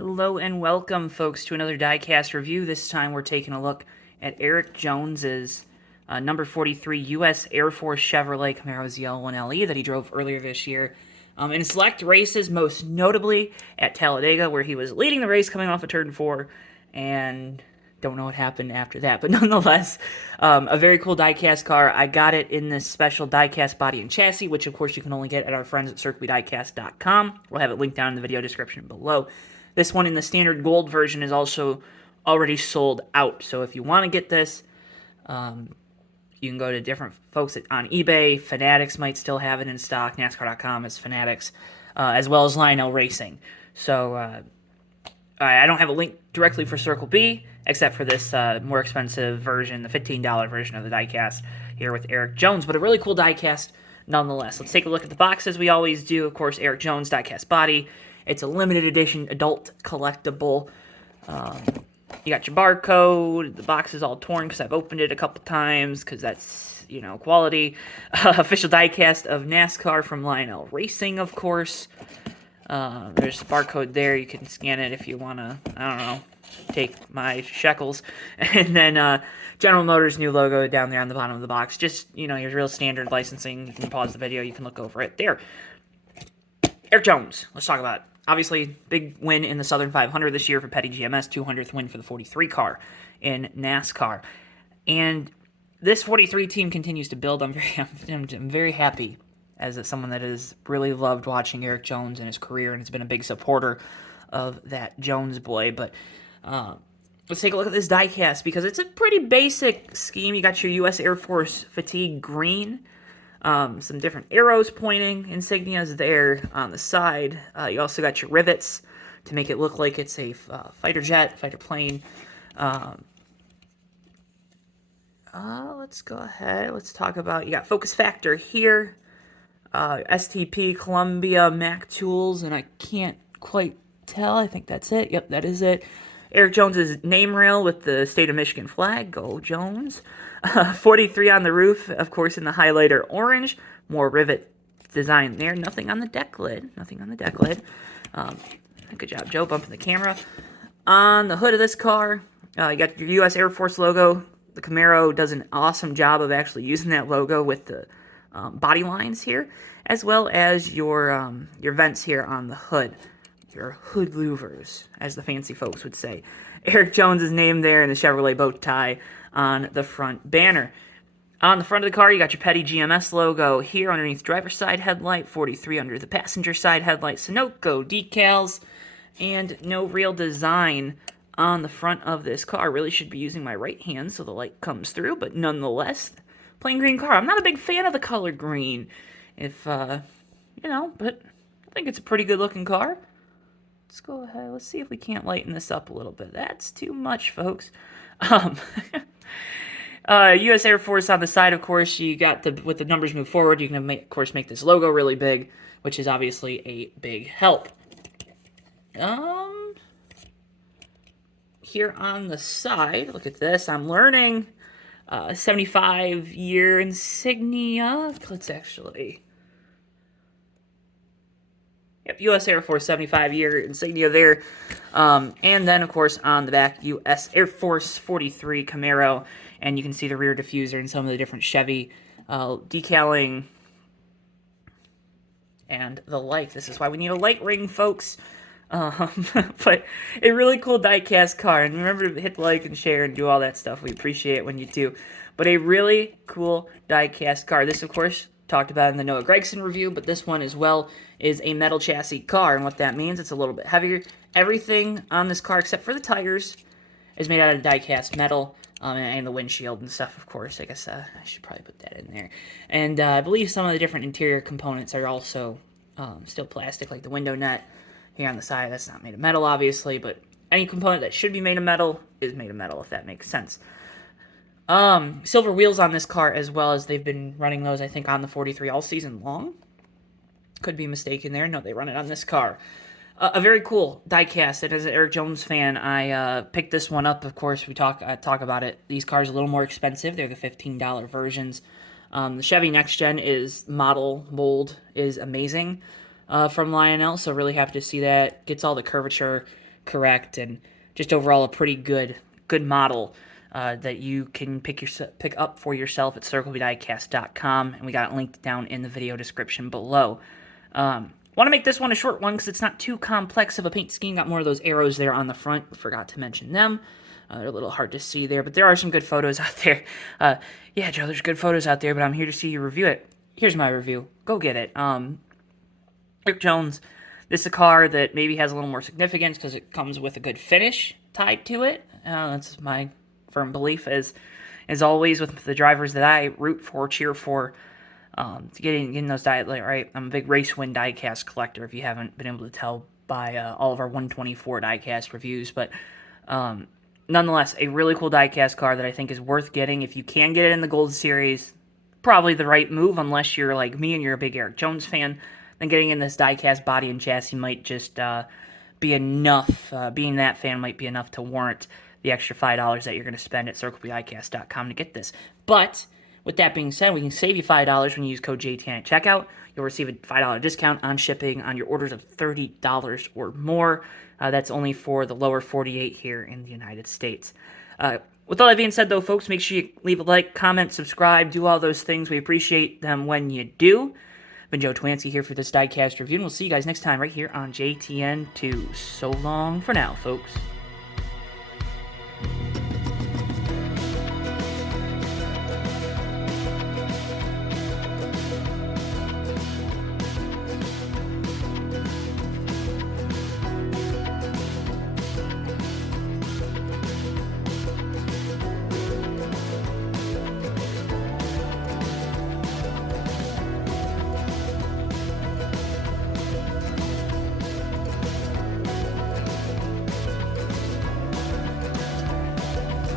Hello and welcome, folks, to another Diecast review. This time we're taking a look at Erik Jones's number 43 US Airforce Chevrolet Camaro ZL1LE that he drove earlier this year in select races, most notably at Talladega, where he was leading the race coming off of turn 4, and don't know what happened after that, but nonetheless, a very cool diecast car. I got it in this special diecast body and chassis, which of course you can only get at our friends at CircleBdiecast.com. We'll have it linked down in the video description below. This one in the standard gold version is also already sold out, so if you want to get this, you can go to different folks on eBay. Fanatics might still have it in stock. NASCAR.com is Fanatics, as well as Lionel Racing. So, I don't have a link directly for Circle B, except for this more expensive version, the $15 version of the diecast here with Erik Jones, but a really cool diecast nonetheless. Let's take a look at the box as we always do. Of course, Erik Jones diecast body. It's a limited edition adult collectible. You got your barcode. The box is all torn because I've opened it a couple times because that's, quality. Official diecast of NASCAR from Lionel Racing, of course. There's a barcode there. You can scan it if you want to, take my shekels. And then General Motors' new logo down there on the bottom of the box. Just, your real standard licensing. You can pause the video. You can look over it there. Erik Jones. Let's talk about it. Obviously, big win in the Southern 500 this year for PettyGMS. 200th win for the 43 car in NASCAR. And this 43 team continues to build. I'm very happy as someone that has really loved watching Erik Jones in his career and has been a big supporter of that Jones boy. But let's take a look at this diecast because it's a pretty basic scheme. You got your US Airforce fatigue green, some different arrows pointing, insignias there on the side. You also got your rivets to make it look like it's a fighter jet, fighter plane. Let's go ahead. Let's talk about, you got focus factor here. STP, Columbia, Mac Tools, and I can't quite tell. I think that's it. Yep, that is it. Erik Jones's name rail with the state of Michigan flag. Go Jones. 43 on the roof, of course, in the highlighter orange. More rivet design there. Nothing on the deck lid. Nothing on the deck lid. Good job, Joe, bumping the camera. On the hood of this car, you got your US Air Force logo. The Camaro does an awesome job of actually using that logo with the body lines here, as well as your vents here on the hood. Your hood louvers, as the fancy folks would say. Erik Jones' name there in the Chevrolet bow tie on the front banner. On the front of the car, you got your PettyGMS logo here underneath driver's side headlight, 43 under the passenger side headlight, Sunoco decals, and no real design on the front of this car. Really should be using my right hand so the light comes through, but nonetheless, plain green car. I'm not a big fan of the color green, but I think it's a pretty good looking car. Let's go ahead. Let's see if we can't lighten this up a little bit. That's too much, folks. US Air Force on the side, of course. You got with the numbers move forward, you can, of course, make this logo really big, which is obviously a big help. Here on the side, look at this. I'm learning 75-year insignia. Let's actually... Yep, US Air Force 75-year insignia there. And then, of course, on the back, US Air Force 43 Camaro. And you can see the rear diffuser and some of the different Chevy decaling and the like. This is why we need a light ring, folks. But a really cool diecast car. And remember to hit the like and share and do all that stuff. We appreciate it when you do. But a really cool diecast car. This, of course, talked about in the Noah Gragson review, but this one as well is a metal chassis car, and what that means, it's a little bit heavier. Everything on this car, except for the tires, is made out of die-cast metal, and the windshield and stuff, of course. I guess I should probably put that in there. And I believe some of the different interior components are also still plastic, like the window net here on the side. That's not made of metal, obviously, but any component that should be made of metal is made of metal, if that makes sense. Silver wheels on this car, as well as they've been running those, I think, on the 43 all season long. Could be mistaken there. No, they run it on this car. A very cool diecast, and as an Erik Jones fan, I picked this one up. Of course, we talk about it. These cars are a little more expensive. They're the $15 versions. The Chevy Next Gen mold is amazing from Lionel, so really happy to see that. Gets all the curvature correct, and just overall a pretty good model that you can pick up for yourself at circlediecast.com, and we got it linked down in the video description below. Want to make this one a short one because it's not too complex of a paint scheme. Got more of those arrows there on the front. Forgot to mention them. They're a little hard to see there, but there are some good photos out there. Yeah, Joe, there's good photos out there, but I'm here to see you review it. Here's my review. Go get it. Erik Jones, this is a car that maybe has a little more significance because it comes with a good finish tied to it. That's my firm belief, as always with the drivers that I root for, cheer for, to getting those right. I'm a big race win diecast collector, if you haven't been able to tell by all of our 124 diecast reviews, but nonetheless, a really cool diecast car that I think is worth getting. If you can get it in the Gold Series, probably the right move, unless you're like me and you're a big Erik Jones fan. Then getting in this diecast body and chassis might just be enough. Being that fan might be enough to warrant the extra $5 that you're going to spend at circlediecast.com to get this. But with that being said, we can save you $5 when you use code JTN at checkout. You'll receive a $5 discount on shipping on your orders of $30 or more. That's only for the lower 48 here in the United States. With all that being said, though, folks, make sure you leave a like, comment, subscribe, do all those things. We appreciate them when you do. I've been Joe Twansky here for this diecast review, and we'll see you guys next time right here on JTN2. So long for now, folks.